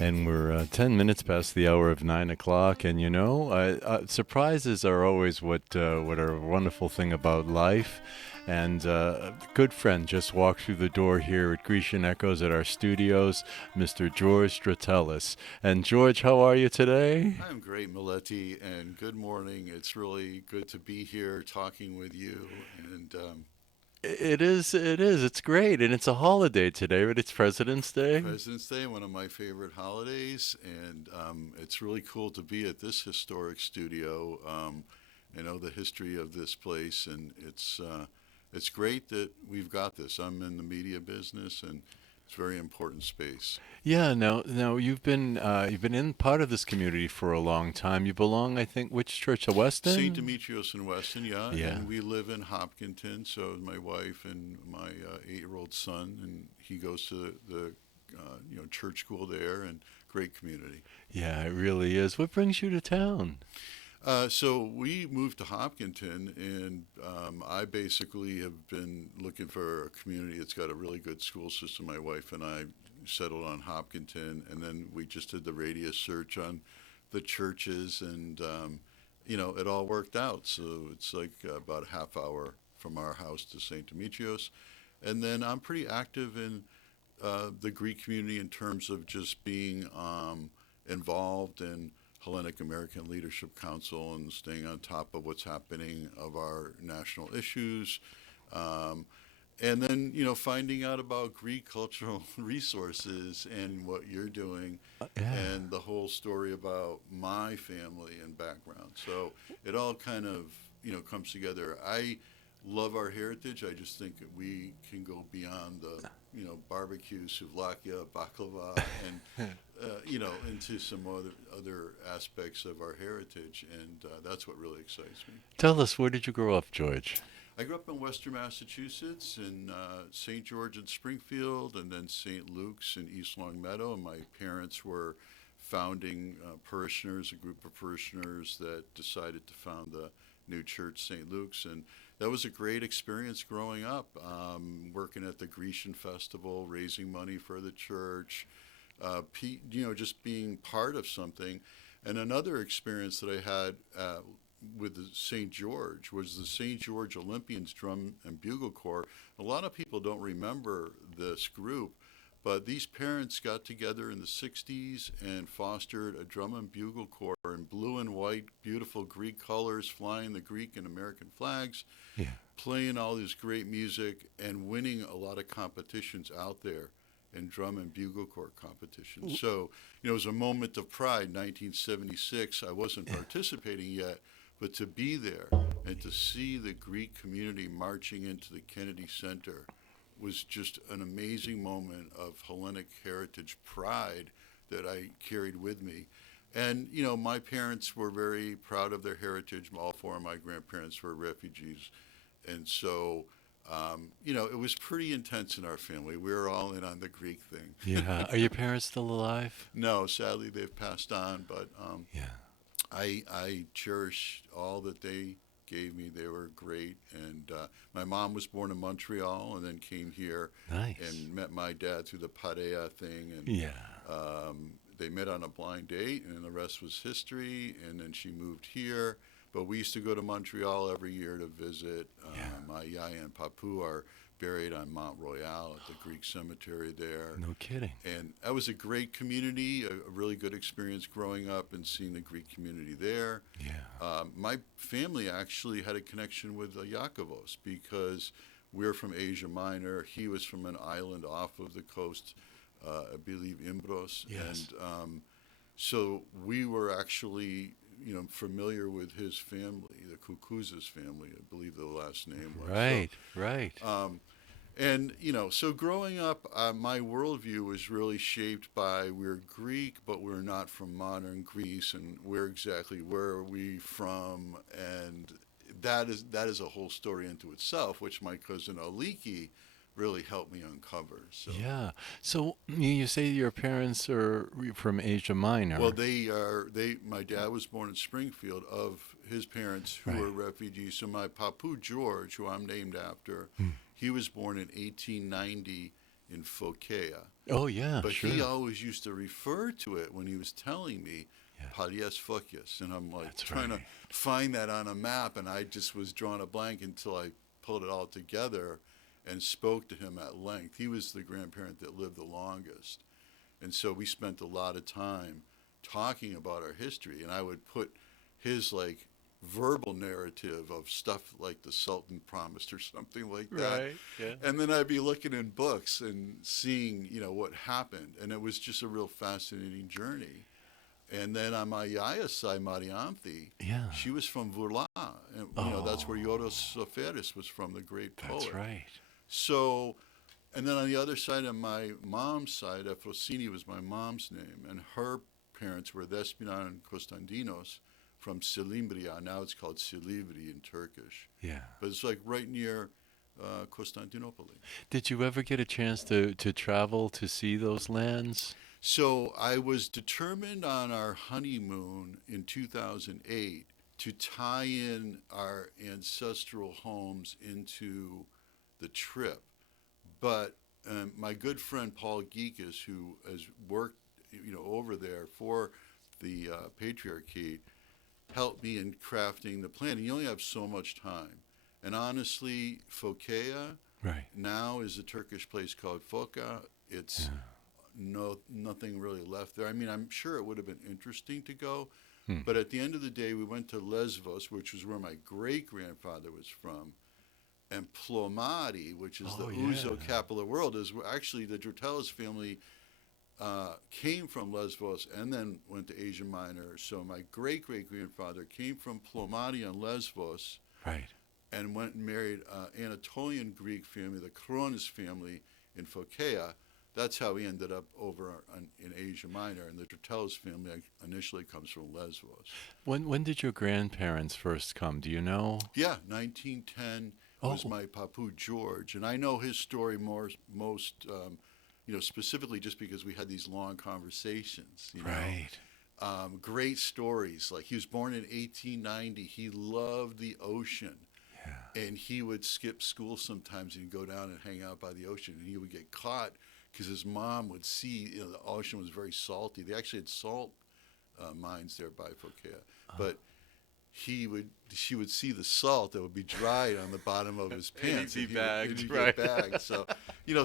And we're 10 minutes past the hour of 9 o'clock. And surprises are always what are a wonderful thing about life. And a good friend just walked through the door here at Grecian Echoes at our studios, Mr. George Dratelis. And George, how are you today? I'm great, Meleti, and good morning. It's really good to be here talking with you. And It's great. And it's a holiday today, right? It's President's Day. President's Day, one of my favorite holidays, and it's really cool to be at this historic studio. I know the history of this place, and it's great that we've got this. I'm in the media business, and it's a very important space. Yeah, now you've been in part of this community for a long time. You belong, I think, which church? The St. Weston? Demetrios in Weston, yeah, Yeah. and we live in Hopkinton. So my wife and my 8-year-old son, and he goes to the church school there, and great community. Yeah, it really is. What brings you to town? So we moved to Hopkinton, and I basically have been looking for a community that's got a really good school system. My wife and I settled on Hopkinton, and then we just did the radius search on the churches, and it all worked out. So it's like about a half hour from our house to St. Demetrios, and then I'm pretty active in the Greek community in terms of just being involved in Hellenic American Leadership Council and staying on top of what's happening of our national issues. Um, and then, finding out about Greek cultural resources and what you're doing Yeah. and the whole story about my family and background. So it all kind of, comes together. I love our heritage. I just think that we can go beyond the, barbecue, souvlakia, baklava, and into some other aspects of our heritage, and that's what really excites me. Tell us, where did you grow up, George? I grew up in Western Massachusetts, in St. George and Springfield, and then St. Luke's in East Longmeadow. And my parents were founding parishioners, a group of parishioners that decided to found the new church, St. Luke's, and that was a great experience growing up, working at the Grecian Festival, raising money for the church, just being part of something. And another experience that I had with the St. George was the St. George Olympians Drum and Bugle Corps. A lot of people don't remember this group, but these parents got together in the 60s and fostered a drum and bugle corps in blue and white, beautiful Greek colors, flying the Greek and American flags, Yeah. playing all this great music, and winning a lot of competitions out there in drum and bugle corps competitions. So, it was a moment of pride, 1976. I wasn't Yeah. participating yet, but to be there and to see the Greek community marching into the Kennedy Center was just an amazing moment of Hellenic heritage pride that I carried with me. And, my parents were very proud of their heritage. All four of my grandparents were refugees. And so, it was pretty intense in our family. We were all in on the Greek thing. Yeah. Are your parents still alive? No, sadly, they've passed on, but Yeah. I cherish all that they gave me. They were great. And my mom was born in Montreal and then came here Nice. and met my dad through the Parea thing. And Yeah. they met on a blind date, and the rest was history. And then she moved here. But we used to go to Montreal every year to visit. Yeah. My Yaya and Papu are buried on Mount Royal at the Greek cemetery there. No kidding. And that was a great community, a really good experience growing up and seeing the Greek community there. Yeah. My family actually had a connection with Yakovos because we're from Asia Minor. He was from an island off of the coast, I believe Imbros. Yes. And so we were actually, familiar with his family, the Kukuzis family, I believe the last name was. Right. Right. So growing up, my worldview was really shaped by we're Greek, but we're not from modern Greece, and where are we from? And that is a whole story into itself, which my cousin Aliki really helped me uncover. So, Yeah. So you say your parents are from Asia well, Minor. they are they. My dad was born in Springfield of his parents who Right. were refugees. So my papu George, who I'm named after, Hmm. he was born in 1890 in Phocaea. Oh, yeah, But sure. he always used to refer to it when he was telling me Yeah, Palias Phokias. And I'm like that's trying to right. find that on a map, and I just was drawing a blank until I pulled it all together and spoke to him at length. He was the grandparent that lived the longest. And so we spent a lot of time talking about our history, and I would put his like verbal narrative of stuff like the Sultan promised or something like that. Right. Yeah. And then I'd be looking in books and seeing, what happened. And it was just a real fascinating journey. And then on my Yaya side, Mariamthi, Yeah. she was from Vurla. And, that's where Oh, Yodos Soferis was from, the great that's poet. right. So, and then on the other side, on my mom's side, Efrosini was my mom's name. And her parents were Despina and Konstantinos from Silimbria. Now it's called Silivri in Turkish. Yeah. But it's like right near Constantinople. Did you ever get a chance to travel to see those lands? So I was determined on our honeymoon in 2008 to tie in our ancestral homes into the trip. But my good friend Paul Geekus, who has worked, over there for the Patriarchate, helped me in crafting the plan. And you only have so much time. And honestly, Phocaea Right. now is a Turkish place called Foca. It's Yeah. nothing really left there. I mean, I'm sure it would have been interesting to go, Hmm. but at the end of the day, we went to Lesvos, which was where my great grandfather was from, and Plomari, which is the Oh, Ouzo yeah. capital of the world, is where actually the Dratelis family came from Lesvos and then went to Asia Minor. So my great great grandfather came from Plomari on Lesvos Right. and went and married an Anatolian Greek family, the Kronis family in Phocaea. That's how he ended up over in Asia Minor. And the Dratelis family initially comes from Lesvos. When did your grandparents first come? Do you know? Yeah, 1910 was Oh, my papu George, and I know his story most specifically just because we had these long conversations. right. Great stories. Like he was born in 1890. He loved the ocean. Yeah. And he would skip school sometimes and go down and hang out by the ocean. And he would get caught because his mom would see, the ocean was very salty. They actually had salt mines there by Phocaea. But she would see the salt that would be dried on the bottom of his pants. And he'd be And bagged, he'd right. get bagged. So,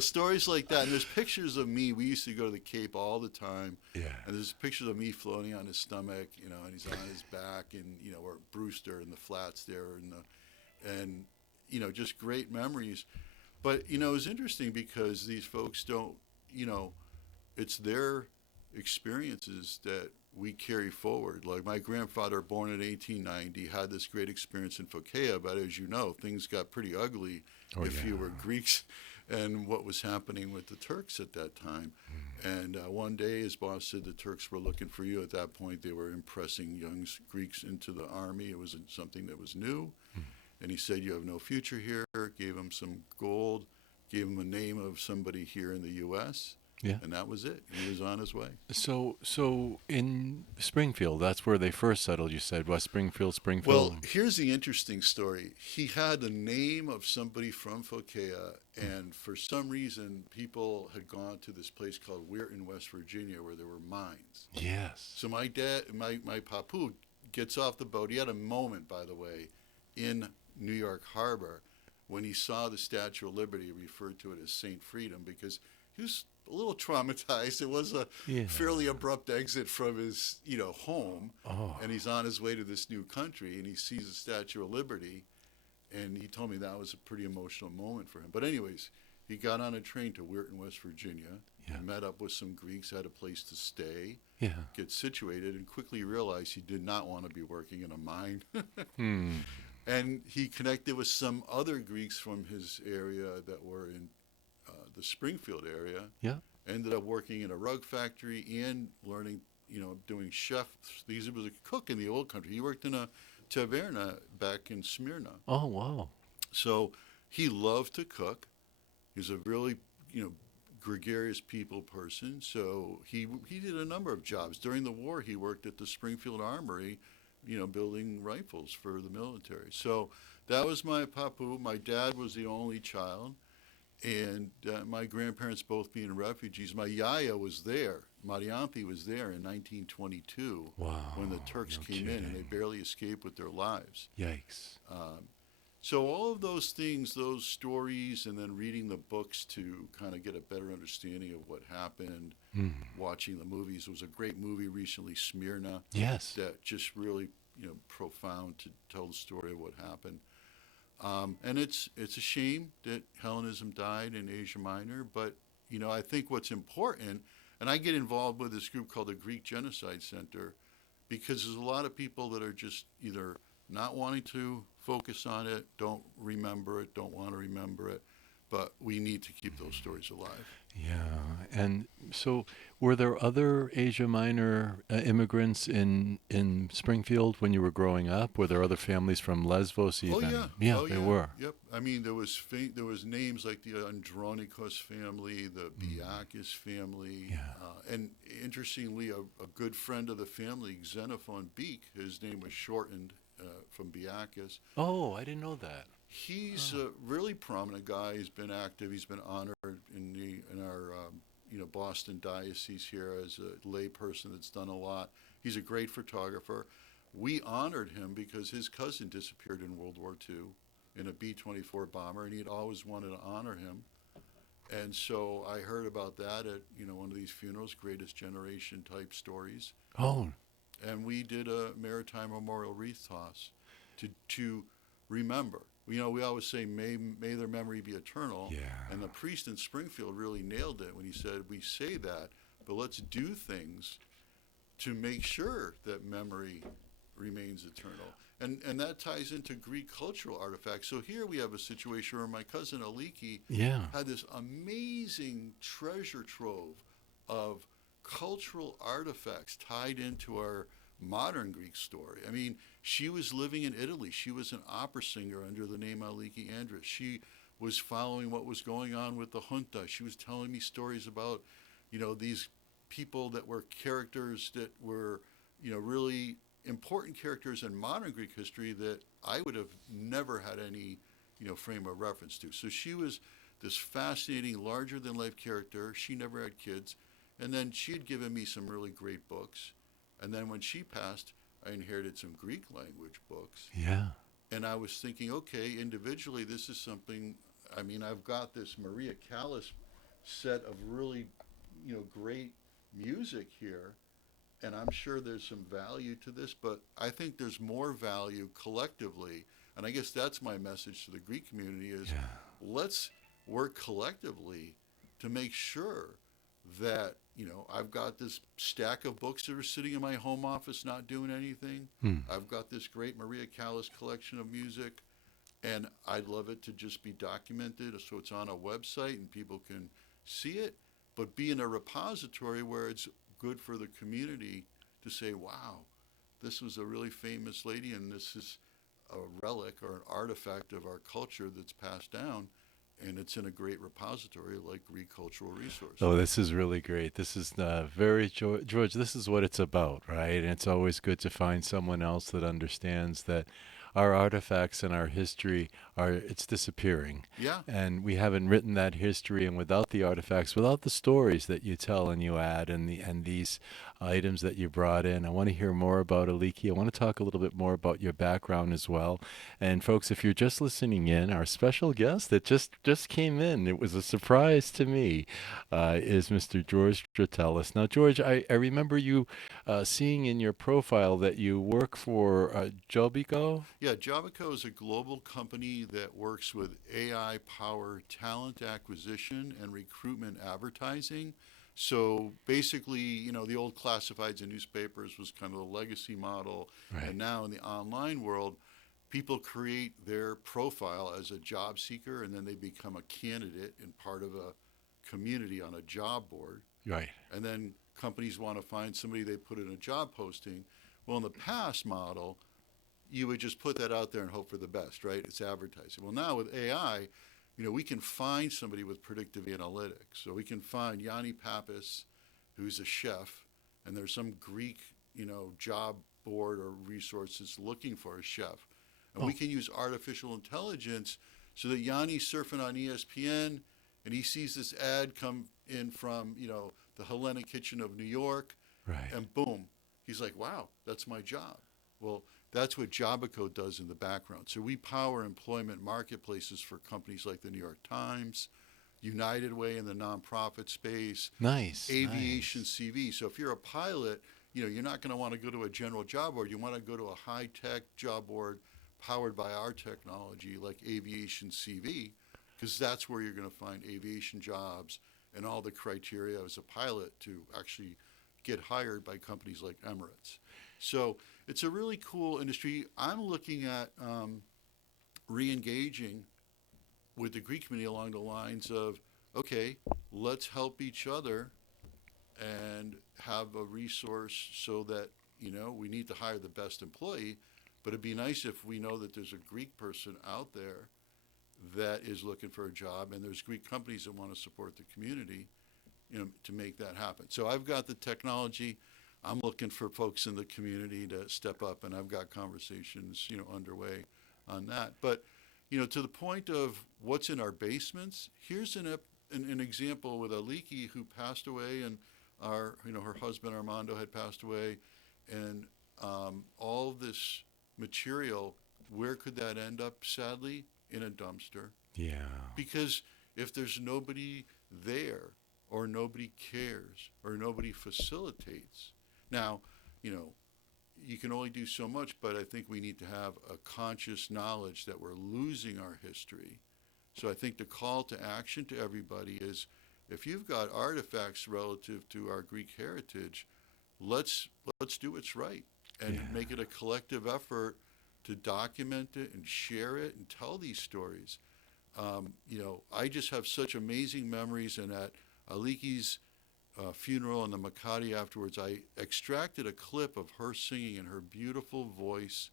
stories like that. And there's pictures of me. We used to go to the Cape all the time. Yeah. And there's pictures of me floating on his stomach, and he's on his back, and, we're at Brewster in the flats there, and just great memories. But it was interesting because these folks don't, it's their experiences that we carry forward. Like my grandfather, born in 1890, had this great experience in Phocaea, but as you know, things got pretty ugly Oh, if yeah. you were Greeks and what was happening with the Turks at that time. And one day his boss said the Turks were looking for you. At that point, they were impressing young Greeks into the army. It was something that was new. And he said, "You have no future here." Gave him some gold, gave him a name of somebody here in the U.S., Yeah. and that was it. He was on his way. So in Springfield, that's where they first settled. You said West Springfield, Well, Springfield. here's the interesting story. He had the name of somebody from Phocaea, and for some reason, people had gone to this place called Weirton, West Virginia, where there were mines. Yes. So my dad, my papu, gets off the boat. He had a moment, by the way, in New York Harbor when he saw the Statue of Liberty. He referred to it as St. Freedom because he was a little traumatized. It was a Yeah. fairly abrupt exit from his, home, Oh. and he's on his way to this new country, and he sees the Statue of Liberty, and he told me that was a pretty emotional moment for him. But anyways, he got on a train to Weirton, West Virginia, Yeah. and met up with some Greeks, had a place to stay, Yeah. get situated, and quickly realized he did not want to be working in a mine. Hmm. And he connected with some other Greeks from his area that were in the Springfield area. Yeah. Ended up working in a rug factory and learning, doing chef. He was a cook in the old country. He worked in a taverna back in Smyrna. Oh, wow. So he loved to cook. He was a really, gregarious people person. So he did a number of jobs. During the war, he worked at the Springfield Armory, building rifles for the military. So that was my papu. My dad was the only child. And my grandparents both being refugees. My yaya was there. Marianthi was there in 1922 when the Wow, Turks no came in, and they kidding. barely escaped with their lives. Yikes. So all of those things, those stories, and then reading the books to kind of get a better understanding of what happened, Mm. watching the movies. There was a great movie recently, Smyrna, Yes. that just really, profound to tell the story of what happened. And it's a shame that Hellenism died in Asia Minor, but I think what's important, and I get involved with this group called the Greek Genocide Center, because there's a lot of people that are just either not wanting to focus on it, don't remember it, don't want to remember it, but we need to keep those stories alive. Yeah, and so were there other Asia Minor immigrants in Springfield when you were growing up? Were there other families from Lesbos Oh yeah, even? Yeah, oh there yeah, were. yep. I mean, there was names like the Andronikos family, the Mm. Biakis family, Yeah. and interestingly, a good friend of the family, Xenophon Beek, his name was shortened from Biakis. Oh, I didn't know that. He's Oh. a really prominent guy. He's been active. He's been honored in our Boston diocese here as a layperson that's done a lot. He's a great photographer. We honored him because his cousin disappeared in World War II in a B-24 bomber, and he'd always wanted to honor him. And so I heard about that at one of these funerals, Greatest Generation type stories, Oh, and we did a maritime memorial wreath toss to remember. We always say may their memory be eternal, yeah. and the priest in Springfield really nailed it when he said we say that, but let's do things to make sure that memory remains eternal. And that ties into Greek cultural artifacts. So here we have a situation where my cousin Aliki Yeah. had this amazing treasure trove of cultural artifacts tied into our modern Greek story. I mean, she was living in Italy. She was an opera singer under the name Aliki Andres. She was following what was going on with the junta. She was telling me stories about, these people that were characters that were, really important characters in modern Greek history that I would have never had any, frame of reference to. So she was this fascinating, larger than life character. She never had kids. And then she had given me some really great books. And then when she passed, I inherited some Greek language books. Yeah. And I was thinking, okay, individually, this is something. I mean, I've got this Maria Callas set of really, great music here, and I'm sure there's some value to this, but I think there's more value collectively. And I guess that's my message to the Greek community is Yeah. let's work collectively to make sure that, I've got this stack of books that are sitting in my home office not doing anything. Hmm. I've got this great Maria Callas collection of music, and I'd love it to just be documented so it's on a website and people can see it, but be in a repository where it's good for the community to say, wow, this was a really famous lady and this is a relic or an artifact of our culture that's passed down, and it's in a great repository like Greek Cultural Resource. Oh, this is really great. This is George, this is what it's about, right? And it's always good to find someone else that understands that our artifacts and our history it's disappearing. Yeah, And we haven't written that history, and without the artifacts, without the stories that you tell and you add and these items that you brought in. I want to hear more about Aliki. I want to talk a little bit more about your background as well. And folks, if you're just listening in, our special guest that just came in, it was a surprise to me, is Mr. George Dratelis. Now, George, I remember you seeing in your profile that you work for Jobico. yeah. Jobico is a global company that works with AI-powered talent acquisition and recruitment advertising. So basically, the old classifieds and newspapers was kind of the legacy model, Right. and now in the online world, people create their profile as a job seeker, and then they become a candidate and part of a community on a job board. Right. And then companies want to find somebody, they put in a job posting. Well, in the past model, you would just put that out there and hope for the best, right? It's advertising. Well, now with AI, we can find somebody with predictive analytics. So we can find Yanni Pappas, who's a chef, and there's some Greek, job board or resources looking for a chef. And we Oh, can use artificial intelligence so that Yanni's surfing on ESPN. and he sees this ad come in from, the Hellenic Kitchen of New York, Right. and boom, he's like, wow, that's my job. Well, that's what Jobico does in the background. So we power employment marketplaces for companies like the New York Times, United Way in the nonprofit space, Nice. Aviation Nice. CV. So if you're a pilot, you're not going to want to go to a general job board. You want to go to a high tech job board powered by our technology like Aviation CV, because that's where you're going to find aviation jobs and all the criteria as a pilot to actually get hired by companies like Emirates. So it's a really cool industry. I'm looking at re-engaging with the Greek community along the lines of, okay, let's help each other and have a resource so that, we need to hire the best employee, but it'd be nice if we know that there's a Greek person out there that is looking for a job, and there's Greek companies that want to support the community, to make that happen. So I've got the technology. I'm looking for folks in the community to step up, and I've got conversations, underway on that. But, to the point of what's in our basements, here's an example with Aliki, who passed away, and her husband Armando had passed away, and all this material, where could that end up? Sadly, in a dumpster, Yeah. because if there's nobody there, or nobody cares, or nobody facilitates. Now, you know, you can only do so much, but I think we need to have a conscious knowledge that we're losing our history. So I think the call to action to everybody is, if you've got artifacts relative to our Greek heritage, let's let's do what's right and Yeah. make it a collective effort to document it and share it and tell these stories. I just have such amazing memories, and at Aliki's funeral and the Makati afterwards, I extracted a clip of her singing in her beautiful voice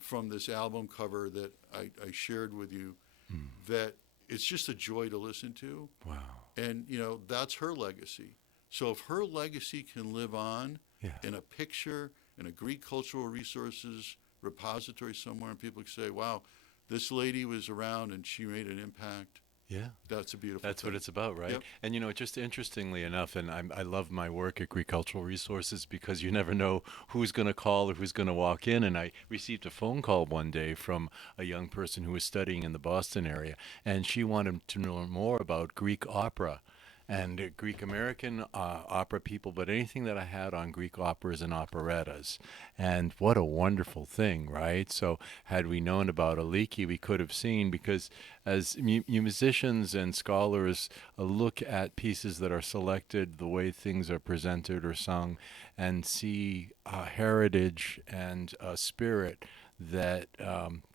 from this album cover that I shared with you. Mm. That it's just a joy to listen to, Wow. and that's her legacy. So if her legacy can live on Yeah. in a picture in a Greek cultural resources repository somewhere, and people can say, "Wow, this lady was around and she made an impact." Yeah. That's a beautiful That's what thing. it's about, right? Yep. And just interestingly enough, and I love my work at Greek Cultural Resources because you never know who's going to call or who's going to walk in. And I received a phone call one day from a young person who was studying in the Boston area, and she wanted to know more about Greek opera and Greek American opera people, but anything that I had on Greek operas and operettas. And what a wonderful thing, right? So, had we known about Aliki, we could have seen, because as musicians and scholars look at pieces that are selected, the way things are presented or sung, and see heritage and spirit that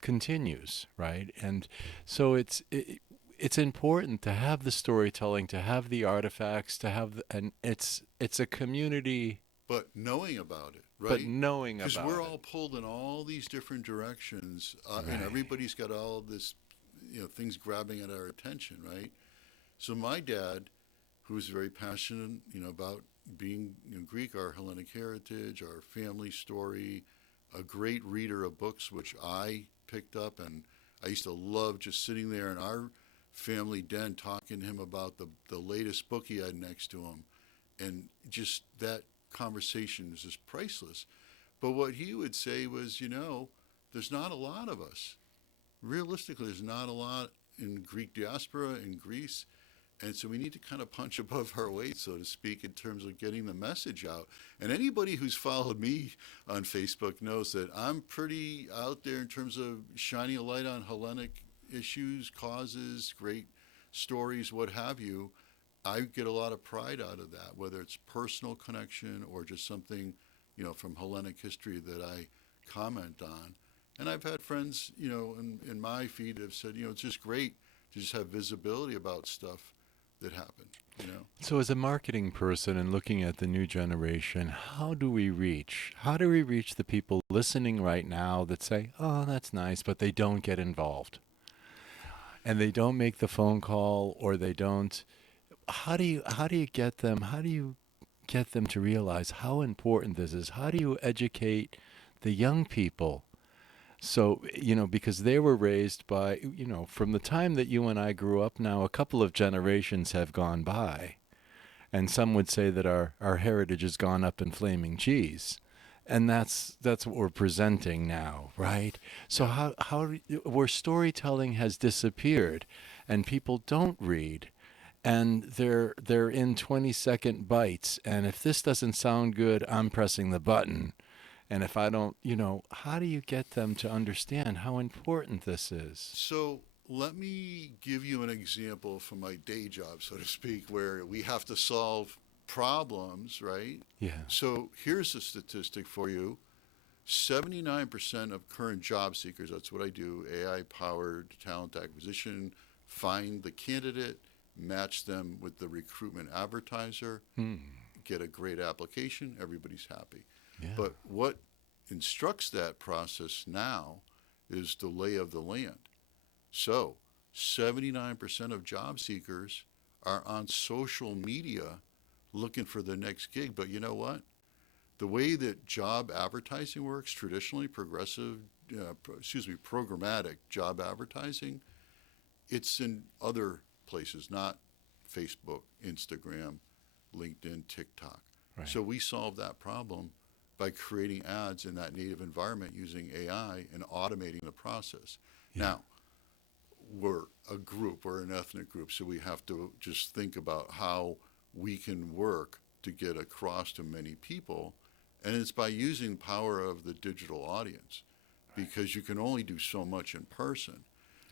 continues, right? And so it's important to have the storytelling, to have the artifacts, and it's a community, But knowing about it, but right? knowing Because about we're it, all pulled in all these different directions, and right? everybody's got all this, things grabbing at our attention, right? So my dad, who was very passionate, about being, Greek, our Hellenic heritage, our family story, a great reader of books, which I picked up, and I used to love just sitting there in our family den talking to him about the latest book he had next to him, and just that conversation was just priceless. But what he would say was, there's not a lot of us. Realistically, there's not a lot in Greek diaspora in Greece. And so we need to kind of punch above our weight, so to speak, in terms of getting the message out. And anybody who's followed me on Facebook knows that I'm pretty out there in terms of shining a light on Hellenic issues, causes, great stories, what have you. I get a lot of pride out of that, whether it's personal connection or just something, from Hellenic history that I comment on. And I've had friends, in my feed that have said, it's just great to just have visibility about stuff that happened. So, as a marketing person and looking at the new generation, how do we reach the people listening right now that say, "Oh, that's nice," but they don't get involved, and they don't make the phone call, or they don't? How do you get them? How do you get them to realize how important this is? How do you educate the young people So, because they were raised by, from the time that you and I grew up now, a couple of generations have gone by. And some would say that our heritage has gone up in flaming cheese. And that's what we're presenting now, right? So Yeah. where storytelling has disappeared and people don't read and they're in 20-second bites, and if this doesn't sound good, I'm pressing the button. And if I don't, how do you get them to understand how important this is? So let me give you an example from my day job, so to speak, where we have to solve problems, right? Yeah. So here's a statistic for you. 79% of current job seekers, that's what I do, AI powered talent acquisition, find the candidate, match them with the recruitment advertiser, Hmm. get a great application, everybody's happy. Yeah. But what instructs that process now is the lay of the land. So, 79% of job seekers are on social media looking for the next gig. But you know what? The way that job advertising works, traditionally programmatic job advertising, it's in other places, not Facebook, Instagram, LinkedIn, TikTok. Right. So we solve that problem by creating ads in that native environment using AI and automating the process. Yeah. Now, we're a group, we're an ethnic group, so we have to just think about how we can work to get across to many people. And it's by using the power of the digital audience Right. because you can only do so much in person.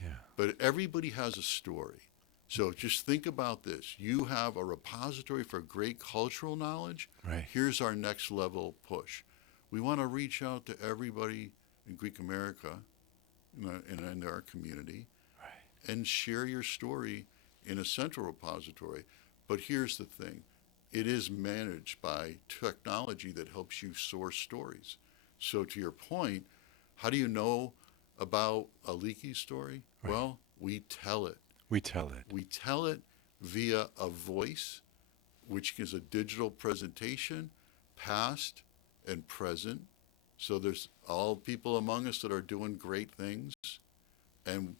Yeah. But everybody has a story. So just think about this. You have a repository for great cultural knowledge. Right. Here's our next level push. We want to reach out to everybody in Greek America in our community Right. and share your story in a central repository. But here's the thing, it is managed by technology that helps you source stories. So, to your point, how do you know about a leaky story? Right. Well, we tell it. We tell it. We tell it via a voice, which is a digital presentation, past and present. So, there's all people among us that are doing great things. And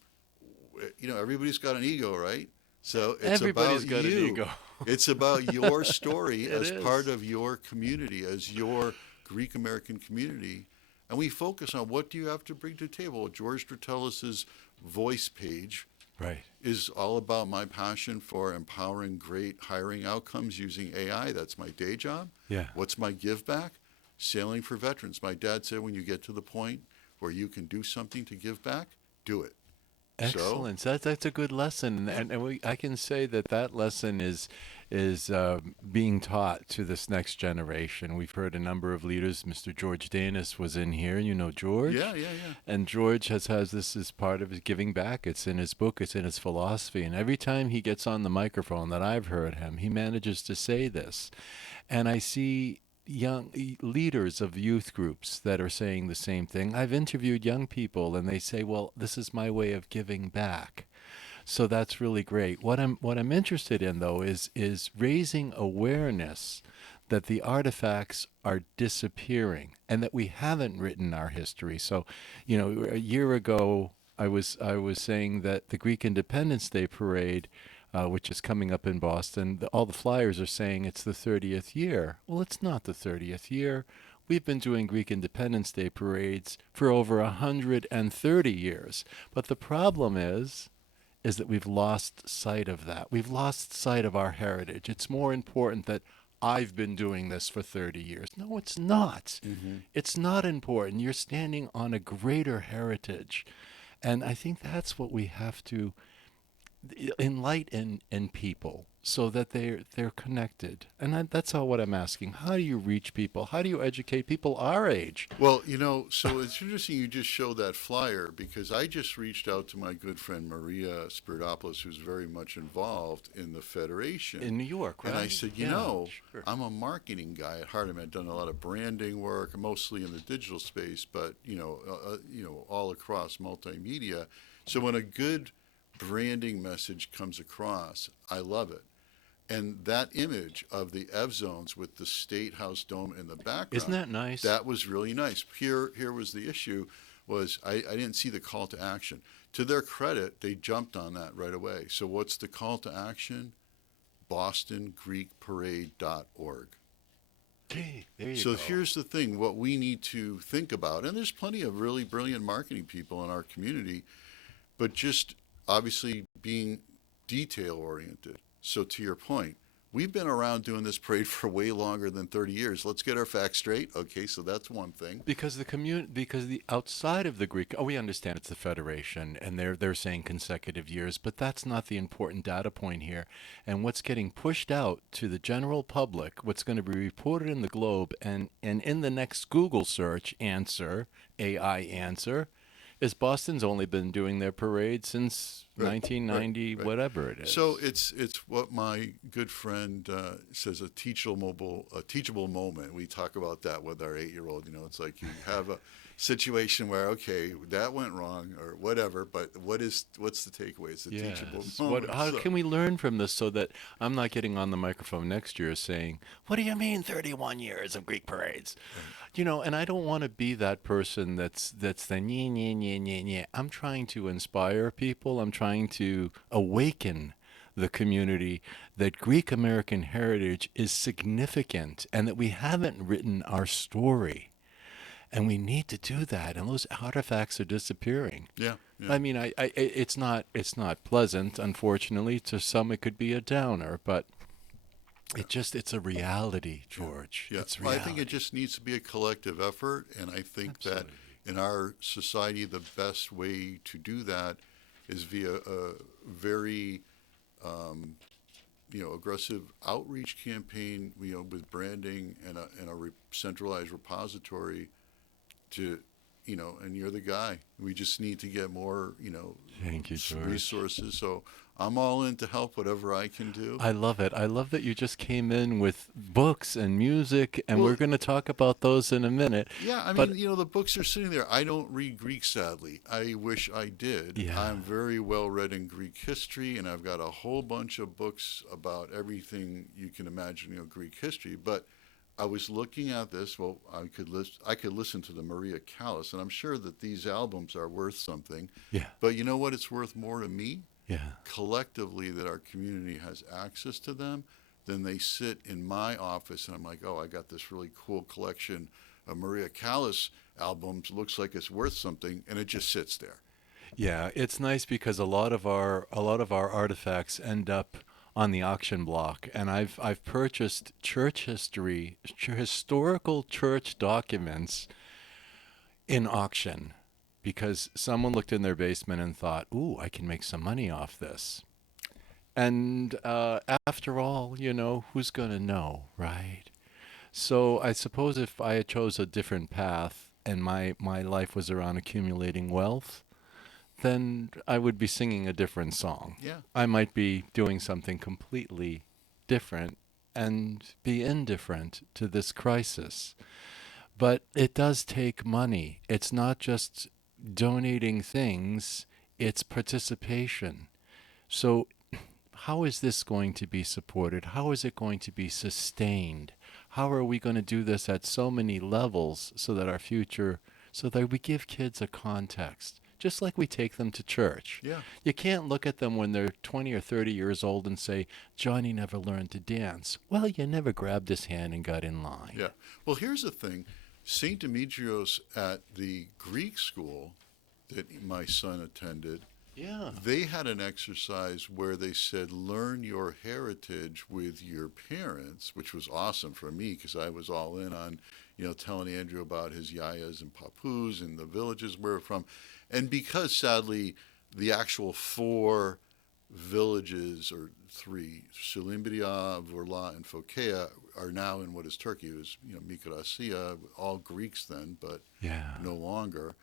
everybody's got an ego, right? So it's Everybody's about got an you. ego. It's about your story It as part is. of your community, as your Greek American community. And we focus on what do you have to bring to the table. George Dratelis' voice page Right. is all about my passion for empowering great hiring outcomes using AI. That's my day job. Yeah. What's my give back? Sailing for veterans. My dad said when you get to the point where you can do something to give back, do it. So, Excellent. That's a good lesson, yeah. I can say that lesson is being taught to this next generation. We've heard a number of leaders. Mr. George Danis was in here. You know Yeah, George, yeah, yeah. and George has this as part of his giving back. It's in his book. It's in his philosophy. And every time he gets on the microphone that I've heard him, he manages to say this. And I see young leaders of youth groups that are saying the same thing. I've interviewed young people and they say, "Well, this is my way of giving back." So that's really great. What I'm interested in though is raising awareness that the artifacts are disappearing and that we haven't written our history. So, a year ago I was saying that the Greek Independence Day parade, which is coming up in Boston, all the flyers are saying it's the 30th year. Well, it's not the 30th year. We've been doing Greek Independence Day parades for over 130 years. But the problem is that we've lost sight of that. We've lost sight of our heritage. It's more important that I've been doing this for 30 years. No, it's not. Hmm. It's not important. You're standing on a greater heritage. And I think that's what we have to enlighten in people so that they're connected. And that's all what I'm asking. How do you reach people? How do you educate people our age? Well, so it's interesting you just showed that flyer because I just reached out to my good friend Maria Spiridopoulos, who's very much involved in the Federation. In New York, And I right? said, Yeah, sure. I'm a marketing guy at heart. I mean, I've done a lot of branding work, mostly in the digital space, but all across multimedia. So when a good branding message comes across, I love it. And that image of the F zones with the State House dome in the Isn't background, that nice? that was really nice. Here was the issue. was I didn't see the call to action. To their credit, they jumped on that right away. So what's the call to action? bostongreekparade.org. Okay, there you So go. here's the thing, what we need to think about, and there's plenty of really brilliant marketing people in our community, but just obviously being detail oriented. So to your point, we've been around doing this parade for way longer than 30 years. Let's get our facts straight. Okay, so that's one thing. Because the outside of the Greek, oh, we understand it's the Federation, and they're saying consecutive years, but that's not the important data point here. And what's getting pushed out to the general public, what's going to be reported in the Globe, and in the next Google search answer, AI answer, is Boston's only been doing their parade since Right, right, 1990, right. whatever it So is. it's what my good friend says, a teachable moment. We talk about that with our 8-year-old. You know, it's like you have a situation where, okay, that went wrong or whatever, but what's the takeaway? It's a teachable Yes. What? moment. How So can we learn from this so that I'm not getting on the microphone next year saying, "What do you mean 31 years of Greek parades?" right, And I don't want to be that person that's the nye nye nye nye nye. I'm trying to inspire people. I'm trying to awaken the community that Greek American heritage is significant and that we haven't written our story. And we need to do that. And those artifacts are disappearing. yeah, yeah, I mean, it's not pleasant. Unfortunately, to some it could be a downer, but yeah. it's a reality, Yeah, George. yeah. It's Well, I think it reality. just needs to be a collective effort, and I think that Absolutely. in our society, the best way to do that is via a very, aggressive outreach campaign, with branding and a centralized repository to, and you're the guy. We just need to get more, Thank you, George. resources. So I'm all in to help whatever I can do. I love it. I love that you just came in with books and music, and Well, we're going to talk about those in a minute. yeah, I mean, But the books are sitting there. I don't read Greek, sadly. I wish I did. yeah, I'm very well read in Greek history, and I've got a whole bunch of books about everything you can imagine, Greek history. But I was looking at this. Well, I could listen to the Maria Callas, and I'm sure that these albums are worth something. yeah, But you know what? It's worth more to me yeah. collectively that our community has access to them. Then they sit in my office, and I'm like, oh, I got this really cool collection of Maria Callas albums. Looks like it's worth something, and it just sits there. Yeah, it's nice because a lot of our artifacts end up on the auction block, and I've purchased church history, historical church documents in auction because someone looked in their basement and thought, "Ooh, I can make some money off this." And after all, who's gonna know, right? So I suppose if I had chose a different path and my life was around accumulating wealth, then I would be singing a different song. Yeah, I might be doing something completely different and be indifferent to this crisis. But it does take money. It's not just donating things, it's participation. So, how is this going to be supported? How is it going to be sustained? How are we going to do this at so many levels so that we give kids a context? Just like we take them to church. yeah, You can't look at them when they're 20 or 30 years old and say, Johnny never learned to dance. Well, you never grabbed his hand and got in line. yeah. Well, here's the thing. St. Demetrios at the Greek school that my son attended, Yeah. they had an exercise where they said, learn your heritage with your parents, which was awesome for me because I was all in on, telling Andrew about his yayas and papus and the villages where we're from. And because sadly, the actual four villages, or three, Sulimbria, Vorla, and Phocaea, are now in what is Turkey. It was, Mikronesia, all Greeks then, but Yeah. no longer.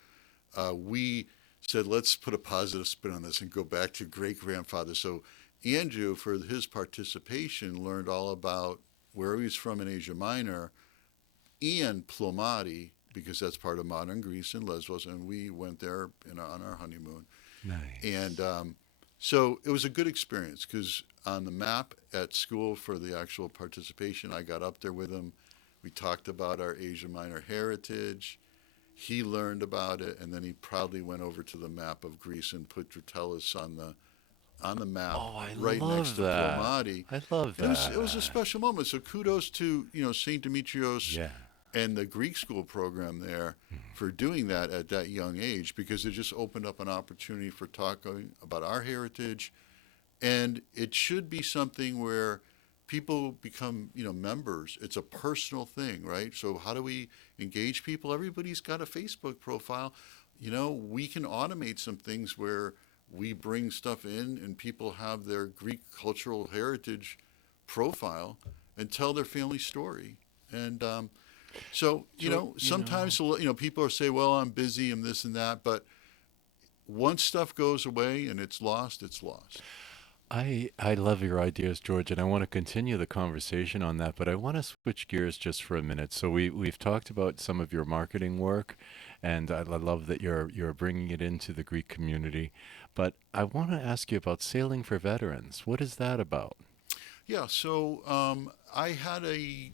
We said, let's put a positive spin on this and go back to great grandfather. So Andrew, for his participation, learned all about where he was from in Asia Minor and Plomati, because that's part of modern Greece and Lesbos, and we went there on our honeymoon. And Nice. so it was a good experience because on the map at school for the actual participation, I got up there with him. We talked about our Asia Minor heritage, He learned about it, and then he proudly went over to the map of Greece and put Dratelis on the map Oh, I right next love to that. Promati. I love And it was a that. special moment. So kudos to Saint Demetrios Yeah. and the Greek school program there for doing that at that young age, because it just opened up an opportunity for talking about our heritage. And it should be something where people become members. It's a personal thing, right? So how do we engage people? Everybody's got a Facebook profile. We can automate some things where we bring stuff in and people have their Greek cultural heritage profile and tell their family story. And so, So, sometimes, people say, well, I'm busy and this and that. But once stuff goes away and it's lost, it's lost. I love your ideas, George, and I want to continue the conversation on that, but I want to switch gears just for a minute. So we've talked about some of your marketing work, and I love that you're bringing it into the Greek community. But I want to ask you about Sailing for Veterans. What is that about? Yeah, so I had a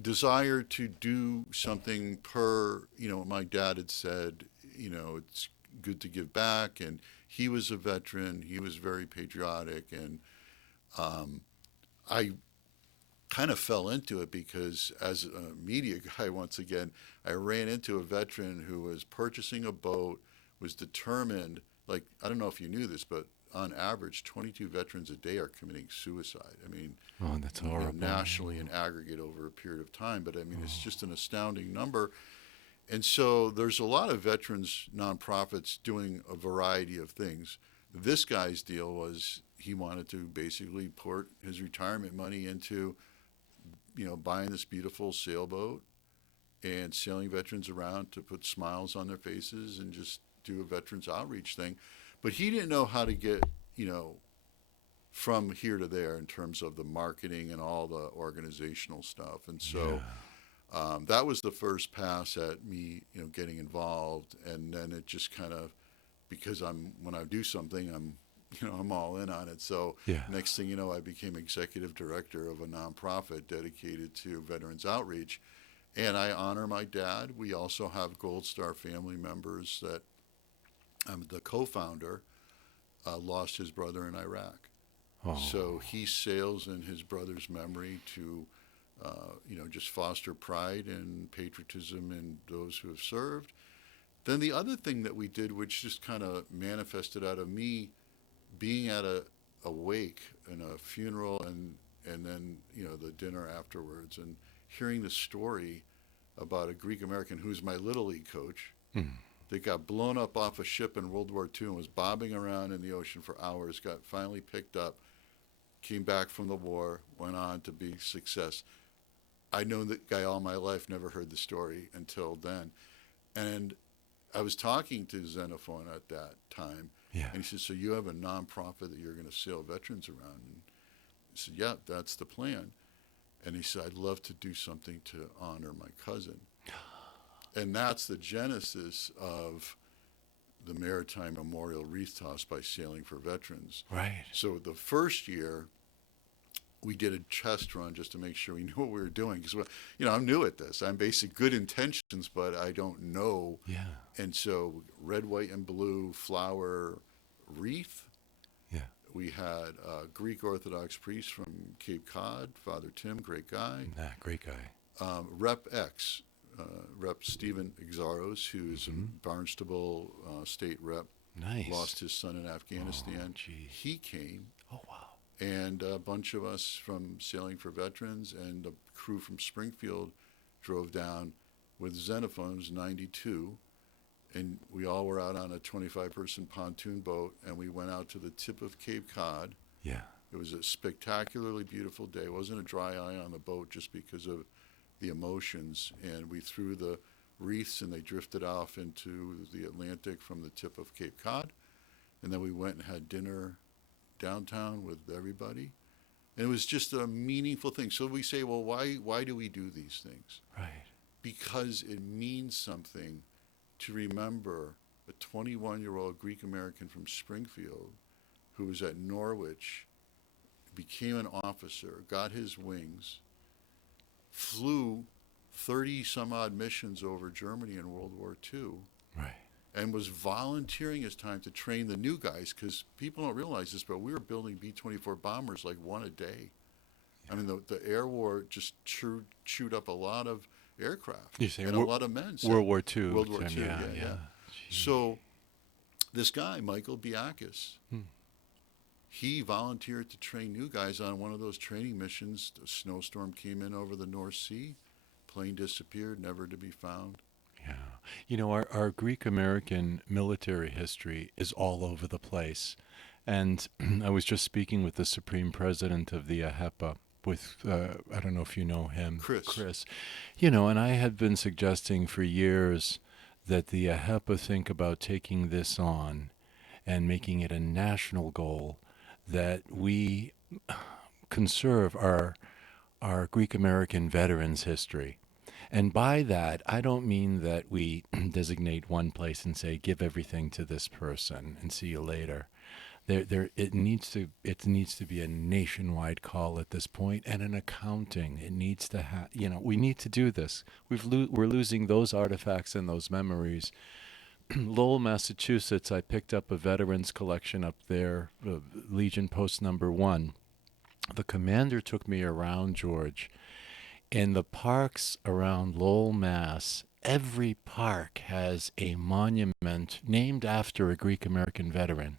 desire to do something per, my dad had said, it's good to give back. And he was a veteran, he was very patriotic. And I kind of fell into it because, as a media guy, once again, I ran into a veteran who was purchasing a boat, was determined. Like, I don't know if you knew this, but on average, 22 veterans a day are committing suicide. I mean, Oh, that's horrible. nationally in aggregate over a period of time. But I mean, it's just an astounding number. And so there's a lot of veterans nonprofits doing a variety of things. This guy's deal was he wanted to basically port his retirement money into, buying this beautiful sailboat and sailing veterans around to put smiles on their faces and just do a veterans outreach thing. But he didn't know how to get, you know, from here to there in terms of the marketing and all the organizational stuff. And so Yeah. that was the first pass at me, getting involved. And then it just kind of, because when I do something, I'm all in on it. So Yeah. next thing you know, I became executive director of a nonprofit dedicated to veterans outreach. And I honor my dad. We also have Gold Star family members that I'm the co-founder, lost his brother in Iraq. So Oh, he sails in his brother's memory to, just foster pride and patriotism in those who have served. Then the other thing that we did, which just kind of manifested out of me being at a wake and a funeral, and then the dinner afterwards, and hearing the story about a Greek American who's my little league coach mm, that got blown up off a ship in World War II and was bobbing around in the ocean for hours, got finally picked up, came back from the war, went on to be success. I know that guy all my life, never heard the story until then. And I was talking to Xenophon at that time, yeah. and he said, "So you have a nonprofit that you're going to sail veterans around?" And I said, "Yeah, that's the plan." And he said, "I'd love to do something to honor my cousin." And that's the genesis of the Maritime Memorial Wreath Toss by Sailing for Veterans. Right. So the first year, we did a test run just to make sure we knew what we were doing, because I'm new at this. I'm basic good intentions, but I don't know. Yeah. And so red, white, and blue flower wreath. Yeah. We had a Greek Orthodox priest from Cape Cod, Father Tim, great guy. Nah, great guy. Rep X, Rep Stephen Exaros, who's Hmm. a Barnstable state rep, Nice. lost his son in Oh, Afghanistan. gee. He came, Oh, wow. and a bunch of us from Sailing for Veterans and the crew from Springfield drove down with Xenophones 92, and we all were out on a 25-person pontoon boat, and we went out to the tip of Cape Cod. Yeah. It was a spectacularly beautiful day. It wasn't a dry eye on the boat just because of the emotions, and we threw the wreaths and they drifted off into the Atlantic from the tip of Cape Cod. And then we went and had dinner downtown with everybody. And it was just a meaningful thing. So we say, well, why do we do these things? Right. Because it means something to remember a 21-year-old Greek American from Springfield who was at Norwich, became an officer, got his wings, flew 30 some odd missions over Germany in World War II, Right. and was volunteering his time to train the new guys, because people don't realize this, but we were building B-24 bombers like one a day. I mean, the air war just chewed up a lot of aircraft You say and a lot of men. World War II, World War Tim, II, yeah, yeah, yeah. yeah. So this guy, Michael Biakis, he volunteered to train new guys on one of those training missions. A snowstorm came in over the North Sea. Plane disappeared, never to be found. Yeah. You know, our Greek American military history is all over the place. And I was just speaking with the Supreme President of the AHEPA, with, I don't know if you know him, Chris. You know, and I had been suggesting for years that the AHEPA think about taking this on and making it a national goal, that we conserve our Greek American veterans' history. And by that, I don't mean that we designate one place and say, give everything to this person and see you later. It needs to be a nationwide call at this point, and an accounting. It needs to we need to do this. We're losing those artifacts and those memories. Lowell, Massachusetts, I picked up a veterans collection up there, Legion Post number 1. The commander took me around, George. In the parks around Lowell, Mass, every park has a monument named after a Greek American veteran.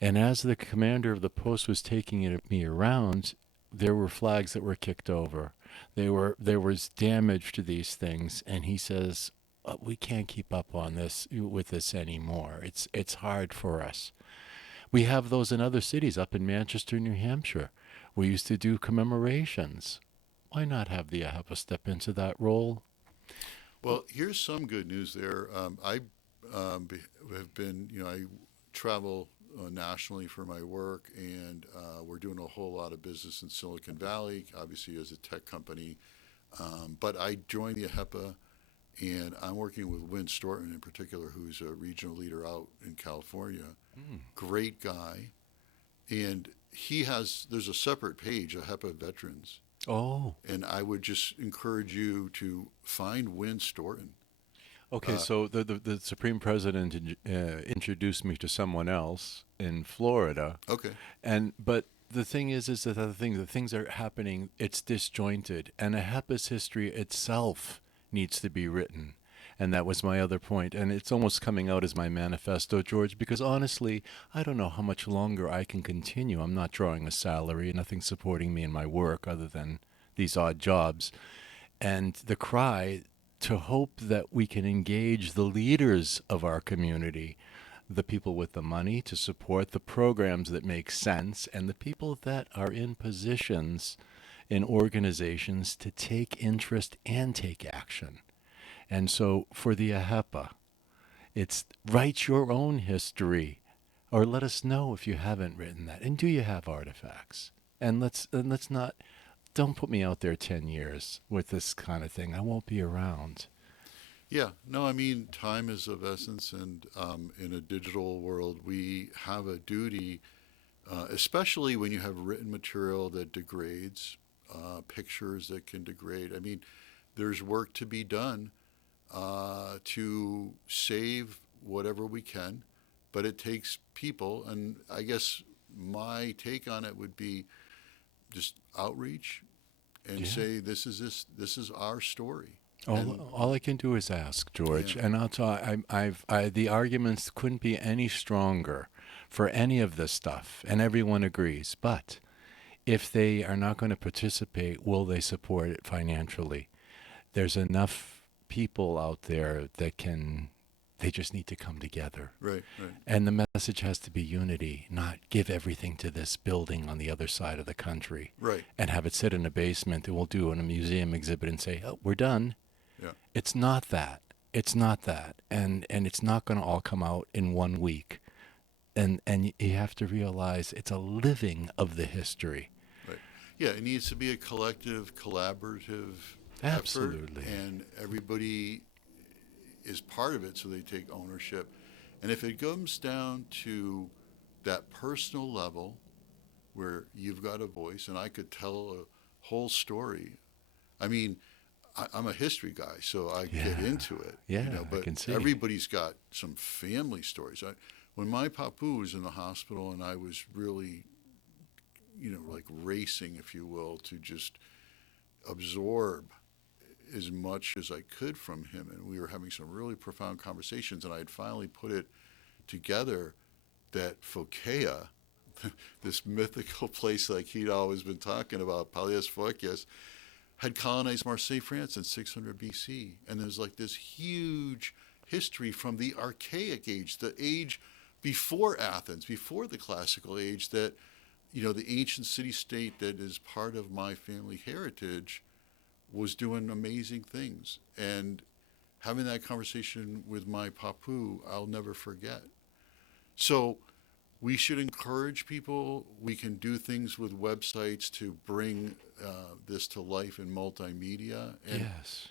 And as the commander of the post was taking me around, there were flags that were kicked over. There was damage to these things, and he says, "We can't keep up on this with this anymore. It's hard for us." We have those in other cities. Up in Manchester, New Hampshire, we used to do commemorations. Why not have the AHEPA step into that role? Well, here's some good news there. I have been, I travel nationally for my work, and we're doing a whole lot of business in Silicon Valley, obviously as a tech company. But I joined the AHEPA, and I'm working with Win Storton in particular, who's a regional leader out in California. Great guy. And there's a separate page, AHEPA Veterans. Oh, And I would just encourage you to find Win Storton. okay. So the Supreme President introduced me to someone else in Florida, Okay. but the thing is that the things are happening. It's disjointed, and AHEPA's history itself needs to be written. And that was my other point. And it's almost coming out as my manifesto, George, because honestly, I don't know how much longer I can continue. I'm not drawing a salary, nothing supporting me in my work other than these odd jobs. And the cry to hope that we can engage the leaders of our community, the people with the money to support the programs that make sense, and the people that are in positions in organizations to take interest and take action. And so for the AHEPA, it's write your own history, or let us know if you haven't written that. And do you have artifacts? And let's not, don't put me out there 10 years with this kind of thing. I won't be around. Yeah, no, I mean, time is of essence, and in a digital world, we have a duty, especially when you have written material that degrades, pictures that can degrade. I mean, there's work to be done to save whatever we can, but it takes people, and I guess my take on it would be just outreach and Yeah. say this is our story. And All I can do is ask, George, yeah, and I'll tell the arguments couldn't be any stronger for any of this stuff, and everyone agrees. But if they are not going to participate, will they support it financially? There's enough people out there they just need to come together. right, right, And the message has to be unity, not give everything to this building on the other side of the country right. and have it sit in a basement and we'll do in a museum exhibit and say, oh, we're done. Yeah, It's not that. It's not that. And it's not going to all come out in 1 week. And you have to realize it's a living of the history. right. Yeah, it needs to be a collective, collaborative effort, Absolutely. and everybody is part of it, so they take ownership. And if it comes down to that personal level where you've got a voice, and I could tell a whole story. I mean, I'm a history guy, so I Yeah. get into it. Yeah, I But can see. everybody's got some family stories. When my papu was in the hospital, and I was really, like racing, if you will, to just absorb as much as I could from him, and we were having some really profound conversations, and I had finally put it together that Phocaea, this mythical place like he'd always been talking about, Pallias Phocaeus, had colonized Marseille, France in 600 BC. And there's like this huge history from the Archaic Age, the age before Athens, before the classical age, that, the ancient city state that is part of my family heritage was doing amazing things. And having that conversation with my papu, I'll never forget. So we should encourage people. We can do things with websites to bring this to life in multimedia. And, Yes.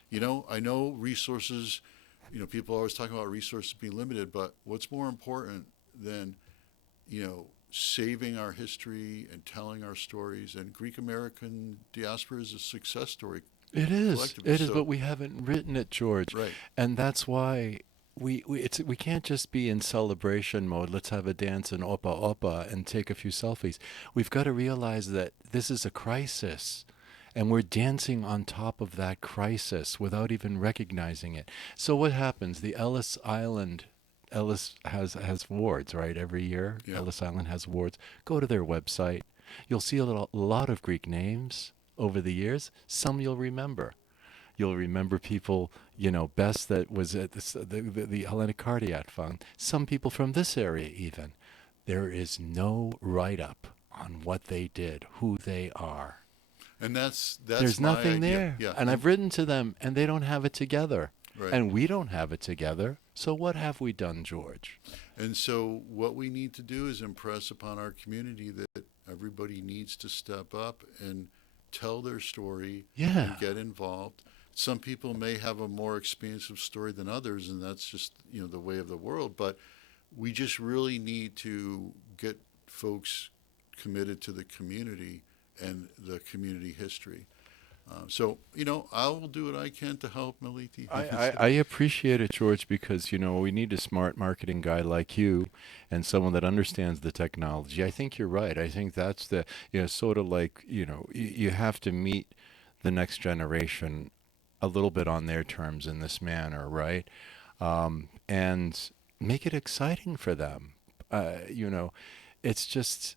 I know resources, people always talk about resources being limited, but what's more important than, saving our history and telling our stories? And Greek American diaspora is a success story. It is. Collectively. It is, So, but we haven't written it, George. right. And that's why we can't just be in celebration mode. Let's have a dance and oppa oppa and take a few selfies. We've got to realize that this is a crisis. And we're dancing on top of that crisis without even recognizing it. So what happens? The Ellis has wards, right? Every year, Yeah. Ellis Island has wards. Go to their website. You'll see a lot of Greek names over the years. Some you'll remember. You'll remember people, Bess that was at the Hellenic Cardiac Fund. Some people from this area even. There is no write-up on what they did, who they are. And that's There's my nothing idea. there. Yeah. And I've written to them, and they don't have it together. Right. And we don't have it together. So what have we done, George? And so what we need to do is impress upon our community that everybody needs to step up and tell their story Yeah. and get involved. Some people may have a more expansive story than others, and that's just, the way of the world. But we just really need to get folks committed to the community and the community history. So, I will do what I can to help, Meleti. I appreciate it, George, because, we need a smart marketing guy like you and someone that understands the technology. I think you're right. I think that's sort of like, you have to meet the next generation a little bit on their terms in this manner, right? And make it exciting for them. It's just,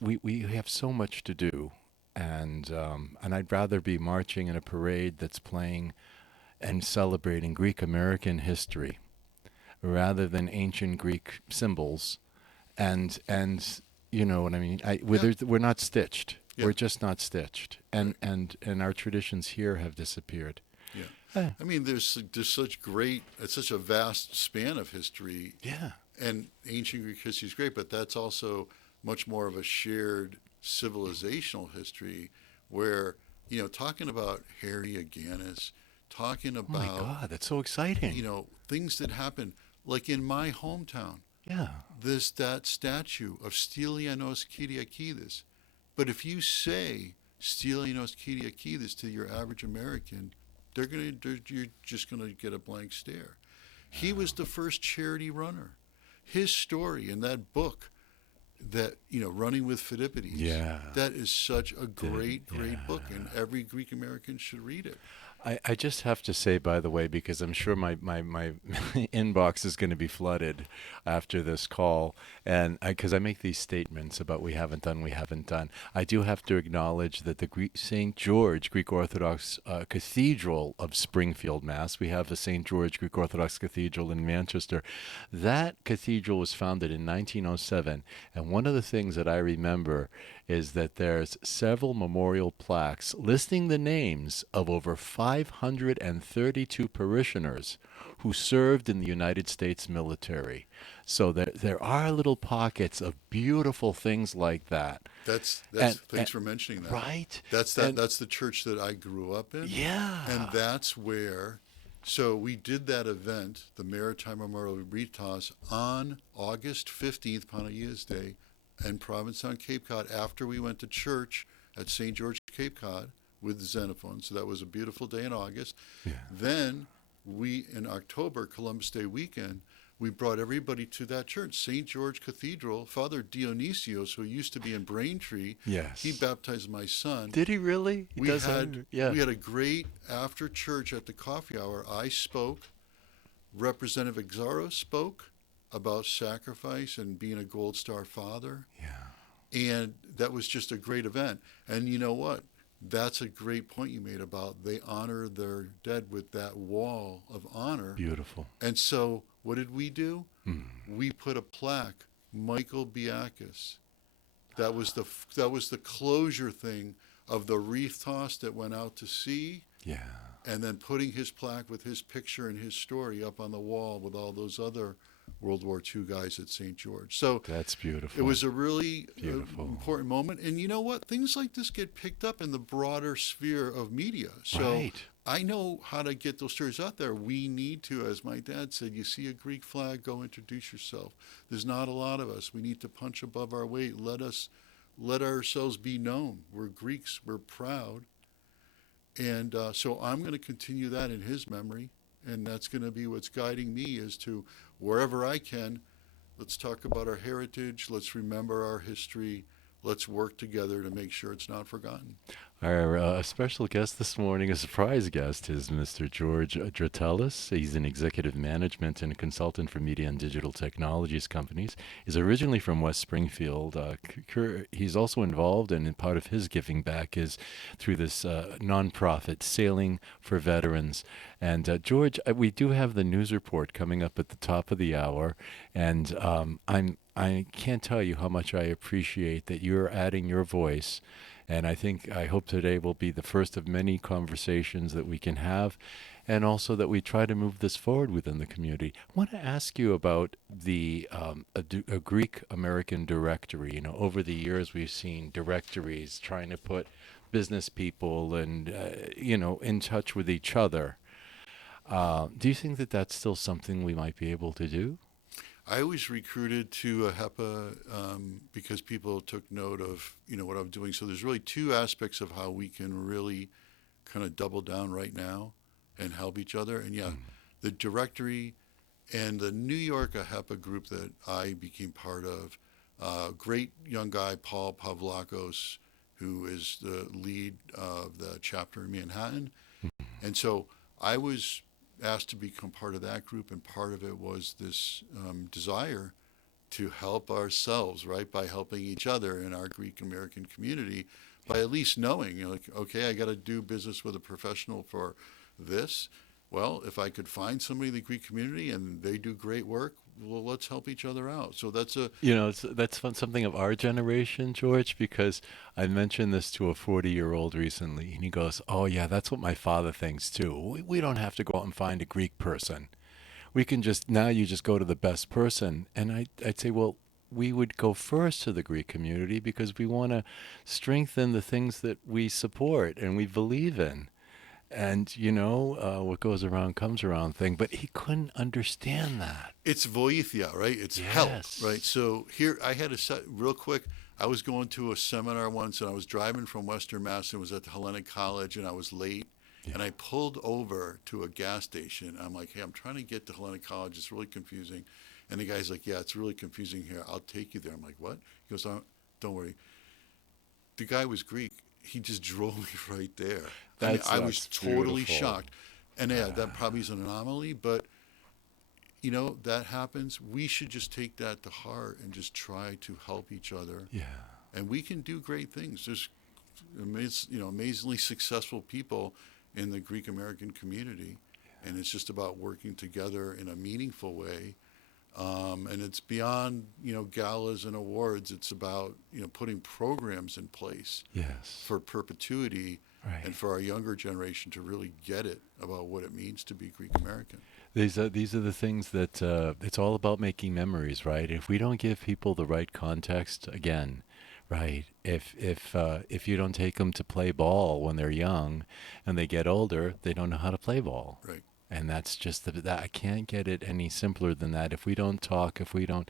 we have so much to do. And I'd rather be marching in a parade that's playing and celebrating Greek American history rather than ancient Greek symbols. And you know what I mean? We're not stitched. Yeah. We're just not stitched. And our traditions here have disappeared. Yeah. I mean, there's it's such a vast span of history. Yeah. And ancient Greek history is great, but that's also much more of a shared civilizational history where, talking about Harry Aganis, talking Oh my about, God, that's so exciting. things that happen, like in my hometown, Yeah. there's that statue of Stylianos Kyriakidis. But if you say Stylianos Kyriakidis to your average American, you're just gonna get a blank stare. He was the first charity runner. His story in that book, that Running with Philippides, Yeah. that is such a great book, and every Greek American should read it. I just have to say, by the way, because I'm sure my inbox is going to be flooded after this call, and because I make these statements about we haven't done. I do have to acknowledge that the St. George Greek Orthodox Cathedral of Springfield, Mass. We have the St. George Greek Orthodox Cathedral in Manchester. That cathedral was founded in 1907, and one of the things that I remember is that there's several memorial plaques listing the names of over 532 parishioners who served in the United States military. So there are little pockets of beautiful things like that. Thanks for mentioning that. Right? That's the church that I grew up in. Yeah. And that's where, so we did that event, the Maritime Memorial Ritas, on August 15th, Panagia's Day, in Provincetown, Cape Cod, after we went to church at St. George, Cape Cod, with Xenophon. So that was a beautiful day in August. Yeah. Then in October, Columbus Day weekend, we brought everybody to that church, St. George Cathedral. Father Dionysios, who used to be in Braintree, Yes. he baptized my son. Did he really? We had a great after church at the coffee hour. I spoke. Representative Exaro spoke about sacrifice and being a Gold Star father. Yeah. And that was just a great event. And you know what? That's a great point you made about they honor their dead with that wall of honor. Beautiful. And so what did we do? Mm. We put a plaque, Michael Biakis. That was the closure thing of the wreath toss that went out to sea. Yeah. And then putting his plaque with his picture and his story up on the wall with all those other World War II guys at St. George. So that's beautiful. It was a really important moment. And you know what? Things like this get picked up in the broader sphere of media. So right. I know how to get those stories out there. We need to, as my dad said, you see a Greek flag, go introduce yourself. There's not a lot of us. We need to punch above our weight. Let ourselves be known. We're Greeks. We're proud. And so I'm going to continue that in his memory. And that's going to be what's guiding me as to wherever I can, let's talk about our heritage. Let's remember our history. Let's work together to make sure it's not forgotten. Our special guest this morning, a surprise guest, is Mr. George Dratelis. He's an executive management and a consultant for media and digital technologies companies. He's originally from West Springfield. He's also involved, and part of his giving back is through this nonprofit, Sailing for Veterans. And George, we do have the news report coming up at the top of the hour, and I can't tell you how much I appreciate that you're adding your voice. And I hope today will be the first of many conversations that we can have, and also that we try to move this forward within the community. I want to ask you about a Greek American directory. You know, over the years we've seen directories trying to put business people and in touch with each other. Do you think that that's still something we might be able to do? I was recruited to HEPA because people took note of what I'm doing. So there's really two aspects of how we can really kind of double down right now and help each other. And the directory and the New York HEPA group that I became part of, great young guy, Paul Pavlakos, who is the lead of the chapter in Manhattan. And so I was asked to become part of that group, and part of it was this desire to help ourselves, right, by helping each other in our Greek American community, by at least knowing, like, okay, I got to do business with a professional for this. Well, if I could find somebody in the Greek community and they do great work, well, let's help each other out. So that's that's something of our generation, George, because I mentioned this to a 40-year-old recently, and he goes, "Oh yeah, that's what my father thinks too. We don't have to go out and find a Greek person. We can you just go to the best person." And I'd say, well, we would go first to the Greek community because we want to strengthen the things that we support and we believe in. And, what goes around comes around thing. But he couldn't understand that. It's voithia, right? It's help, right? So here, I had real quick. I was going to a seminar once, and I was driving from Western Mass, and was at the Hellenic College, and I was late. Yeah. And I pulled over to a gas station. I'm like, hey, I'm trying to get to Hellenic College. It's really confusing. And the guy's like, yeah, it's really confusing here. I'll take you there. I'm like, what? He goes, don't worry. The guy was Greek. He just drove me right there. I was totally shocked. And that probably is an anomaly, but that happens. We should just take that to heart and just try to help each other. Yeah. And we can do great things. There's amazingly successful people in the Greek American community. Yeah. And it's just about working together in a meaningful way. And it's beyond, galas and awards. It's about, putting programs in place for perpetuity, right, and for our younger generation to really get it about what it means to be Greek American. These are the things that it's all about making memories, right? If we don't give people the right context, again, right? If you don't take them to play ball when they're young and they get older, they don't know how to play ball. Right. And that's just that I can't get it any simpler than that. If we don't talk, if we don't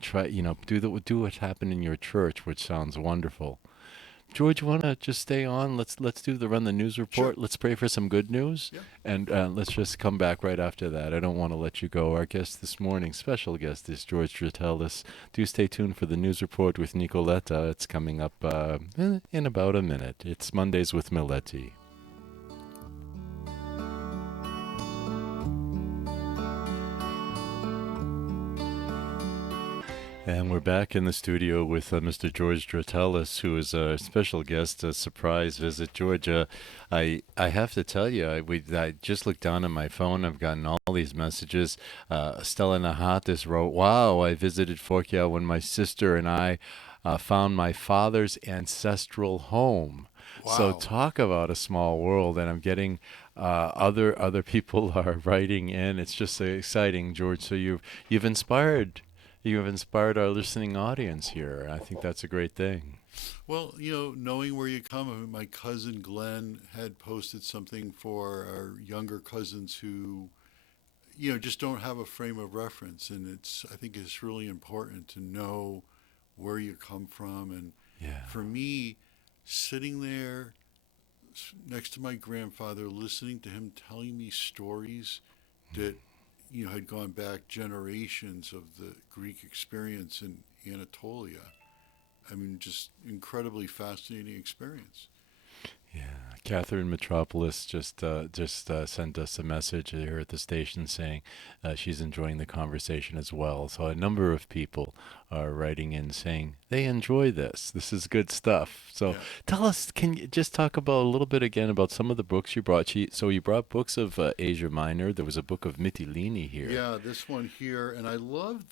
try, do what happened in your church, which sounds wonderful, George, you want to just stay on? Let's do the run the news Sure. report. Let's pray for some good news, Yeah. and let's just come back right after that. I don't want to let you go. Our guest this morning, special guest, is George Dratelis. Do stay tuned for the news report with Nicoletta. It's coming up in about a minute. It's Mondays with Meleti. And we're back in the studio with Mr. George Dratelis, who is a special guest, a surprise visit. George, I have to tell you, I just looked down at my phone. I've gotten all these messages. Stella Nahatis wrote, "Wow, I visited Forkia when my sister and I found my father's ancestral home." So Wow. talk about a small world, and I'm getting other people are writing in. It's just so exciting, George. So you've inspired. You have inspired our listening audience here. I think that's a great thing. Well, knowing where you come, I mean, my cousin Glenn had posted something for our younger cousins who, just don't have a frame of reference. And I think it's really important to know where you come from. And Yeah. for me, sitting there next to my grandfather, listening to him telling me stories that, had gone back generations of the Greek experience in Anatolia. I mean, just incredibly fascinating experience. Yeah, Catherine Metropolis just sent us a message here at the station saying she's enjoying the conversation as well. So a number of people are writing in saying they enjoy this. This is good stuff. So Yeah. tell us, can you just talk about a little bit again about some of the books you brought? So you brought books of Asia Minor. There was a book of Mytilene here. Yeah, this one here, and I love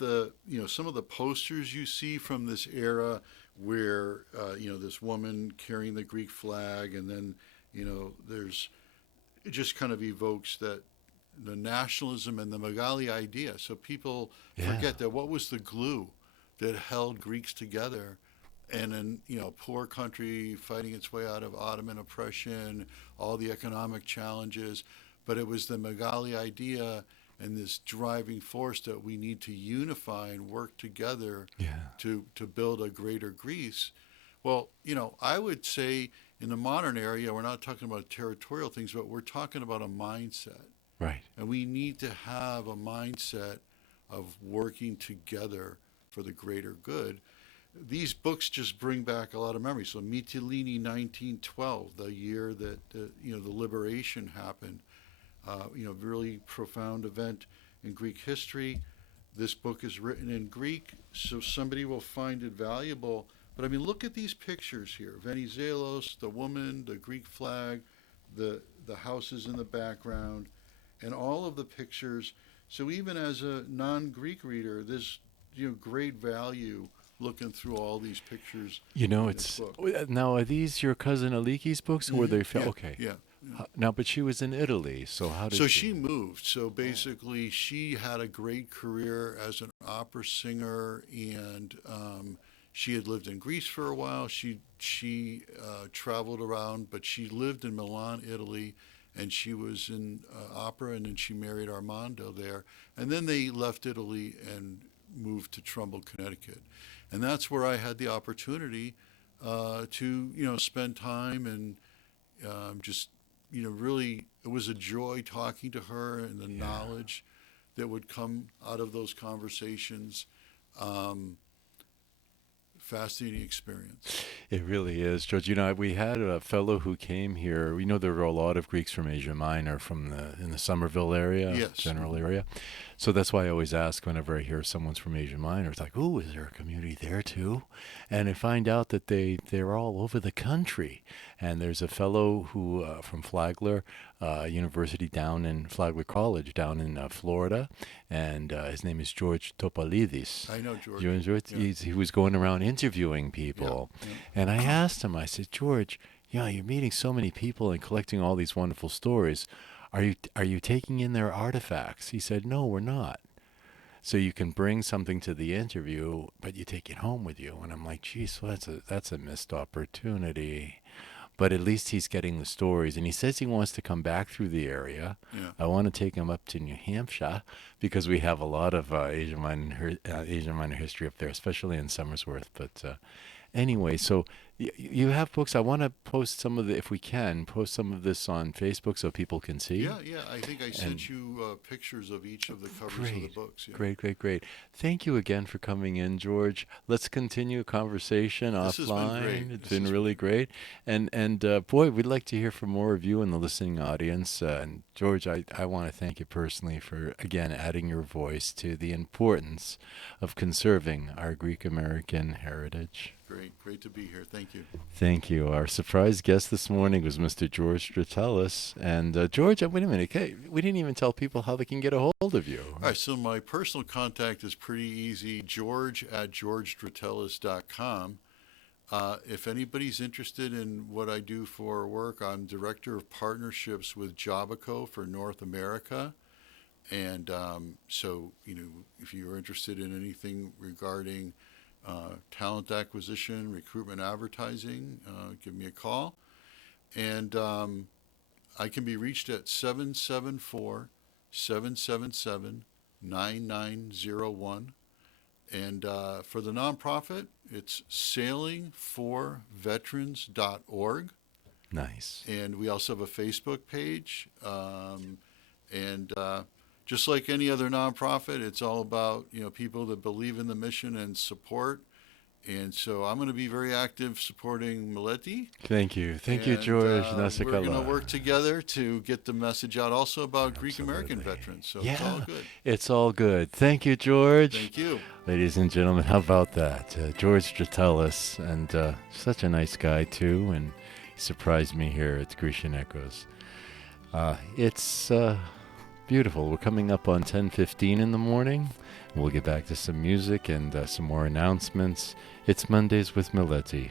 some of the posters you see from this era where, this woman carrying the Greek flag, and then, there's, it just kind of evokes that the nationalism and the Megali idea. So people Yeah, forget that what was the glue that held Greeks together, and in poor country fighting its way out of Ottoman oppression, all the economic challenges, but it was the Megali idea and this driving force that we need to unify and work together yeah, to build a greater Greece. Well, I would say in the modern area, we're not talking about territorial things, but we're talking about a mindset. right. And we need to have a mindset of working together for the greater good. These books just bring back a lot of memories. So Mytilene 1912, the year that the liberation happened, really profound event in Greek history. This book is written in Greek, so somebody will find it valuable. But I mean, look at these pictures here: Venizelos, the woman, the Greek flag, the houses in the background, and all of the pictures. So even as a non-Greek reader, there's great value looking through all these pictures You know, in this it's book. now are these your cousin Aliki's books, or were they? Yeah, Okay. yeah. Now, but she was in Italy, so how did So she? she moved. So Oh, basically, she had a great career as an opera singer, and she had lived in Greece for a while. She traveled around, but she lived in Milan, Italy, and she was in opera, and then she married Armando there, and then they left Italy and moved to Trumbull, Connecticut, and that's where I had the opportunity to spend time and just really, it was a joy talking to her and the yeah. knowledge that would come out of those conversations. Um, Fascinating experience. It really is, George. You know, we had a fellow who came here. We know there were a lot of Greeks from Asia Minor, from the in the Somerville area, Yes. general area. So that's why I always ask whenever I hear someone's from Asia Minor. It's like, oh, is there a community there too? And I find out that they're all over the country. And there's a fellow who from Flagler University down in Flagler College down in Florida, and his name is George Topalidis. I know George. George, Yeah. he was going around interviewing Yeah. people, Yeah. and I asked him. I said, George, you're meeting so many people and collecting all these wonderful stories. Are you taking in their artifacts? He said, no, we're not. So you can bring something to the interview, but you take it home with you. And I'm like, geez, well, that's a missed opportunity. But at least he's getting the stories, and he says he wants to come back through the area. Yeah. I want to take him up to New Hampshire because we have a lot of Asian minor history up there, especially in Somersworth. But anyway, so You have books. I want to post some of the, if we can, post some of this on Facebook so people can see. Yeah, yeah. I think I And sent you pictures of each of the covers of the great, books. Yeah. great. Thank you again for coming in, George. Let's continue conversation This has been great. offline. It's This been has really been great. And boy, we'd like to hear from more of you in the listening audience. And George, I want to thank you personally for, again, adding your voice to the importance of conserving our Greek American heritage. great. Great to be here. Thank you. Thank you. Our surprise guest this morning was Mr. George Dratelis. And George, wait a minute. Okay, we didn't even tell people how they can get a hold of you. All right, so my personal contact is pretty easy, george@georgedratelis.com. If anybody's interested in what I do for work, I'm Director of Partnerships with Jobico for North America. And so, if you're interested in anything regarding talent acquisition, recruitment, advertising, give me a call. And I can be reached at 774-777-9901. And for the nonprofit, it's sailingforveterans.org. Nice. And we also have a Facebook page. And just like any other nonprofit, it's all about people that believe in the mission and support. And so I'm going to be very active supporting Meleti. Thank you, And George. we're going to work together to get the message out also about Greek American veterans. So it's all good. It's all good. Thank you, George. Thank you. Ladies and gentlemen, how about that? George Dratelis, and such a nice guy, too, and he surprised me here at Grecian Echoes. It's beautiful. We're coming up on 10:15 in the morning. We'll get back to some music and some more announcements. It's Mondays with Meleti.